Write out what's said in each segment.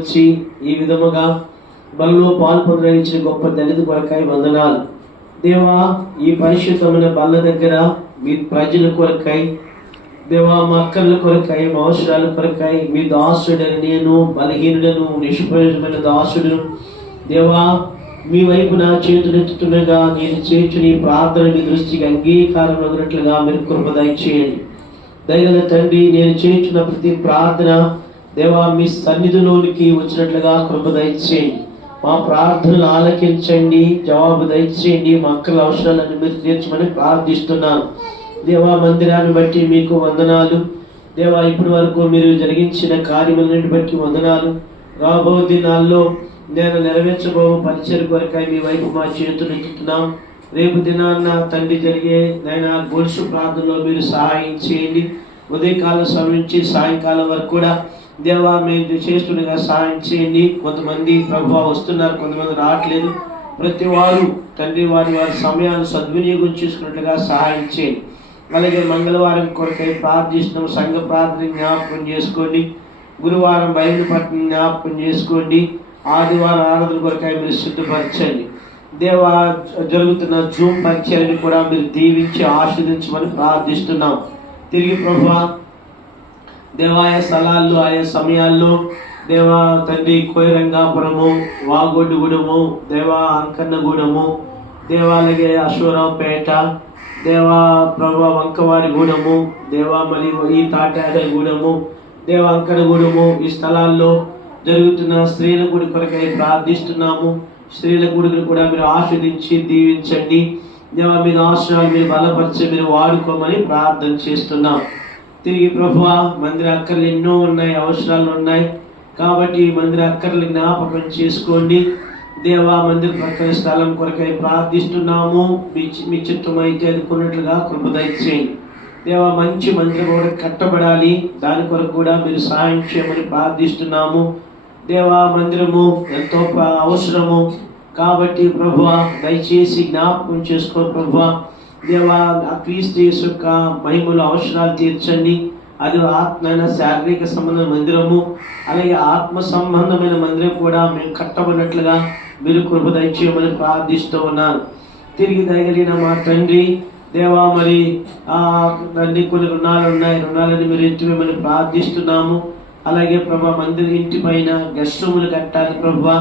వచ్చి ఈ విధముగా బలలో పాల్పొందించిన గొప్ప దళిత కొరకాయ వందనాలు దేవా. ఈ పరిశుద్ధమైన బల్ల దగ్గర మీ ప్రజల కొరకాయ దేవా, మా అక్కర్ల కొరకాయ, మా అవసరాల కొరకాయ మీ దాసుడని నేను బలహీనుడను, నిష్ప్రయోజనమైన దాసుడును దేవా. మీ వైపు నా చేతులెత్తుతుండగా నేను చేర్చుని ప్రార్థన మీ దృష్టికి అంగీకారం అగినట్లుగా మీరు కృప దయచేయండి. దయగల తండ్రి, నేను చేర్చున్న ప్రతి ప్రార్థన దేవా మీ సన్నిధిలోనికి వచ్చినట్లుగా కృప దయచేయండి. మా ప్రార్థనలు ఆలకించండి, జవాబు దయచేయండి. మా అక్కల అవసరాలను మీరు తీర్చమని ప్రార్థిస్తున్నాను దేవా. మందిరాన్ని బట్టి మీకు వందనాలు దేవా. ఇప్పటి వరకు మీరు జరిగించిన కార్యములన్నిటి బట్టి వందనాలు. రాబో దినాల్లో నేను నెరవేర్చబో పరిచయ కొరకాయ మీ వైపు మా చేతులు ఎత్తుతున్నాం. రేపు దినాన్న తండ్రి జరిగే నైనా గొలుసు ప్రార్థనలో మీరు సహాయం చేయండి. ఉదయకాలం సమయం నుంచి సాయంకాలం వరకు కూడా దేవా మీరు చేస్తుండగా సహాయం చేయండి. కొంతమంది ప్రభువా వస్తున్నారు, కొంతమంది రావట్లేదు. ప్రతి వారు తండ్రి వారి సమయాన్ని సద్వినియోగం చేసుకున్నట్లుగా సహాయం చేయండి. అలాగే మంగళవారం కొరకై ప్రార్థిస్తున్నాం. సంఘ ప్రార్థన జ్ఞాపకం చేసుకోండి. గురువారం బైబిల్ పట్టణం జ్ఞాపకం చేసుకోండి. ఆదివారం ఆరాధన కొరకాయ మీరు సిద్ధపరచండి దేవా. జరుగుతున్న జూమ్ పరిచయాన్ని కూడా మీరు దీవించి ఆశీర్వదించమని ప్రార్థిస్తున్నాం. తిరిగి ప్రభువా దేవా ఆయా స్థలాల్లో ఆయా సమయాల్లో దేవా తండ్రి కోయరంగాపురము, వాగొడ్డుగూడెము, దేవా అంకన్నగూడెము, దేవా అలాగే అశ్వరావుపేట, దేవా ప్రభు వంకవారిగూడెము, దేవా మరి ఈ తాటాడగూడెము, దేవా అంకనగూడెము ఈ స్థలాల్లో జరుగుతున్న స్త్రీల గుడి కొరకై ప్రార్థిస్తున్నాము. స్త్రీల గుడిని కూడా మీరు ఆస్వాదించి దీవించండి దేవా. మీ ఆశ్రయాలు మీరు బలపరిచి మీరు వాడుకోమని ప్రార్థన చేస్తున్నాం. తిరిగి ప్రభువా మందిర అక్కర్లు ఎన్నో ఉన్నాయి, అవసరాలు ఉన్నాయి కాబట్టి మందిర అక్కర్లు జ్ఞాపకం చేసుకోండి దేవా. మందిర ప్రక్కన స్థలం కొరకై ప్రార్థిస్తున్నాము. మీ చిత్తం అయితే అనుకున్నట్లుగా కృప దయచేయండి దేవా. మంచి మందిరం కూడా కట్టబడాలి, దాని కొరకు కూడా మీరు సహాయం చేయమని ప్రార్థిస్తున్నాము దేవా. మందిరము ఎంతో అవసరము కాబట్టి ప్రభువా దయచేసి జ్ఞాపకం చేసుకో ప్రభువా దేవా. ఆ క్రీస్తు యేసు యొక్క మహిమల అవసరాలు తీర్చండి. అది ఆత్మైన శారీరక సంబంధమైన మందిరము, అలాగే ఆత్మ సంబంధమైన మందిరం కూడా మేము కట్టబడినట్లుగా మీరు కృప దయచేయమని ప్రార్థిస్తూ ఉన్నాను. తిరిగి దయగలిగిన మా తండ్రి దేవా, మరి తండ్రి కొన్ని రుణాలు ఉన్నాయి, రుణాలని మీరు ఎత్తివేయమని ప్రార్థిస్తున్నాము. అలాగే ప్రభా మందిర ఇంటి పైన గెస్ట్ రూములు కట్టాలి ప్రభా.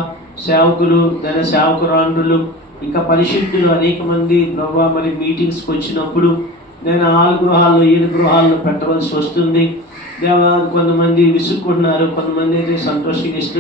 సేవకులు, ధన సేవకురాండ్రులు, ఇంకా పరిశుద్ధులు అనేక మంది ప్రభా మరి మీటింగ్స్కి వచ్చినప్పుడు నేను 6 గృహాల్లో 7 గృహాల్లో పెట్టవలసి వస్తుంది దేవా. కొంతమంది విసుక్కుంటున్నారు, కొంతమంది అయితే సంతోషంగా ఇష్టం